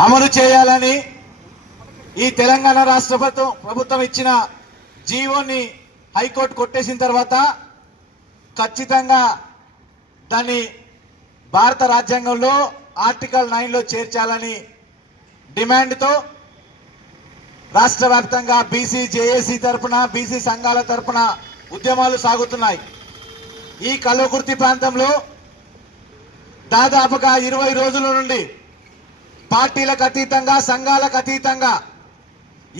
అమలు చేయాలని ఈ తెలంగాణ రాష్ట్ర ప్రభుత్వం ఇచ్చిన జీవోని హైకోర్టు కొట్టేసిన తర్వాత ఖచ్చితంగా దాన్ని భారత రాజ్యాంగంలో ఆర్టికల్ 9లో చేర్చాలని డిమాండ్తో రాష్ట్ర వ్యాప్తంగా బీసీ జేఏసీ తరఫున బీసీ సంఘాల తరఫున ఉద్యమాలు సాగుతున్నాయి. ఈ కల్వకుర్తి ప్రాంతంలో దాదాపుగా 20 రోజుల నుండి పార్టీలకు అతీతంగా సంఘాలకు అతీతంగా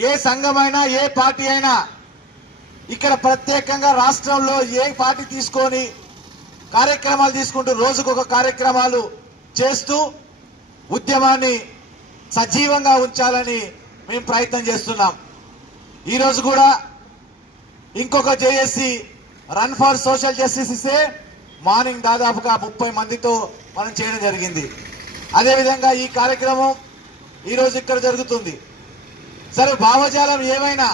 ఏ సంఘమైనా ఏ పార్టీ అయినా ఇక్కడ ప్రత్యేకంగా రాష్ట్రంలో ఏ పార్టీ తీసుకొని కార్యక్రమాలు తీసుకుంటూ రోజుకొక కార్యక్రమాలు చేస్తూ ఉద్యమాన్ని సజీవంగా ఉంచాలని మేము ప్రయత్నం చేస్తున్నాం. ఈరోజు కూడా ఇంకొక JAC run for social justice ఇస్తే మార్నింగ్ దాదాపుగా 30 మందితో మనం చేయడం జరిగింది. అదేవిధంగా ఈ కార్యక్రమం ఈరోజు ఇక్కడ జరుగుతుంది. సరే భావజాలం ఏమైనా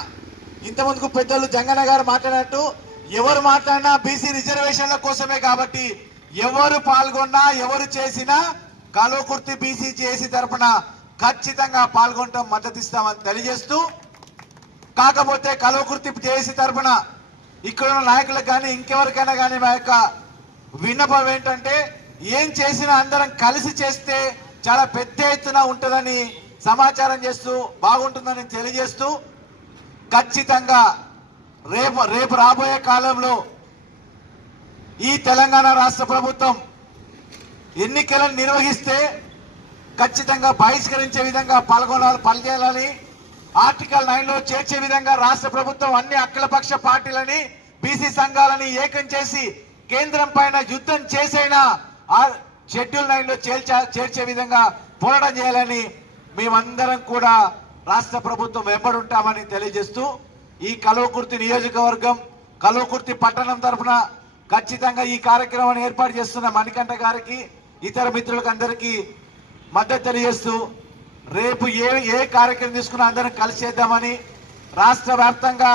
ఇంతమందుకు పెద్దలు జంగన్న గారు మాట్లాడినట్టు ఎవరు మాట్లాడినా బీసీ రిజర్వేషన్ల కోసమే కాబట్టి ఎవరు పాల్గొన్నా ఎవరు చేసినా కల్వకుర్తి బీసీ జేఏసీ తరఫున ఖచ్చితంగా పాల్గొనడం మద్దతు ఇస్తామని తెలియజేస్తూ, కాకపోతే కల్వకుర్తి జేఏసీ తరఫున ఇక్కడున్న నాయకులకు కానీ ఇంకెవరికైనా కానీ మా యొక్క విన్నపం ఏంటంటే ఏం చేసినా అందరం కలిసి చేస్తే చాలా పెద్ద ఎత్తున ఉంటుందని సమాచారం చేస్తూ బాగుంటుందని తెలియజేస్తూ ఖచ్చితంగా రేపు రాబోయే కాలంలో ఈ తెలంగాణ రాష్ట్ర ప్రభుత్వం ఎన్నికలను నిర్వహిస్తే ఖచ్చితంగా బహిష్కరించే విధంగా పనిచేయాలని ఆర్టికల్ 9లో చేర్చే విధంగా రాష్ట్ర ప్రభుత్వం అన్ని అఖిలపక్ష పార్టీలని బీసీ సంఘాలని ఏకం చేసి కేంద్రం పైన యుద్ధం చేసైనా ఆ షెడ్యూల్ 9లో చేర్చే విధంగా పోరాటం చేయాలని మేమందరం కూడా రాష్ట్ర ప్రభుత్వం వెంబడుంటామని తెలియజేస్తూ ఈ కల్వకుర్తి నియోజకవర్గం కల్వకుర్తి పట్టణం తరఫున ఖచ్చితంగా ఈ కార్యక్రమాన్ని ఏర్పాటు చేస్తున్న మణికంఠ గారికి ఇతర మిత్రులకు అందరికీ మద్దతు తెలియజేస్తూ రేపు ఏ కార్యక్రమం తీసుకున్నా అందరం కలిసి చేద్దామని రాష్ట్ర వ్యాప్తంగా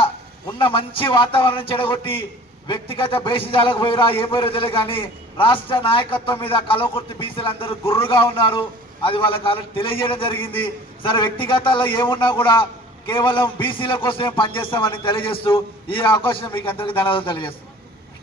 ఉన్న మంచి వాతావరణం చెడగొట్టి వ్యక్తిగత బేసిజాలకు పోయిరా ఏం పోయిరో తెలియదు కానీ రాష్ట్ర నాయకత్వం మీద కల్వకుర్తి బీసీలు అందరూ గుర్రుగా ఉన్నారు. అది వాళ్ళకి తెలియజేయడం జరిగింది. సరే వ్యక్తిగతాల్లో ఏమున్నా కూడా కేవలం బీసీల కోసమే పనిచేస్తామని తెలియజేస్తూ ఈ అవకాశం మీకు అందరికీ ధన్యవాదాలు తెలియజేస్తాం.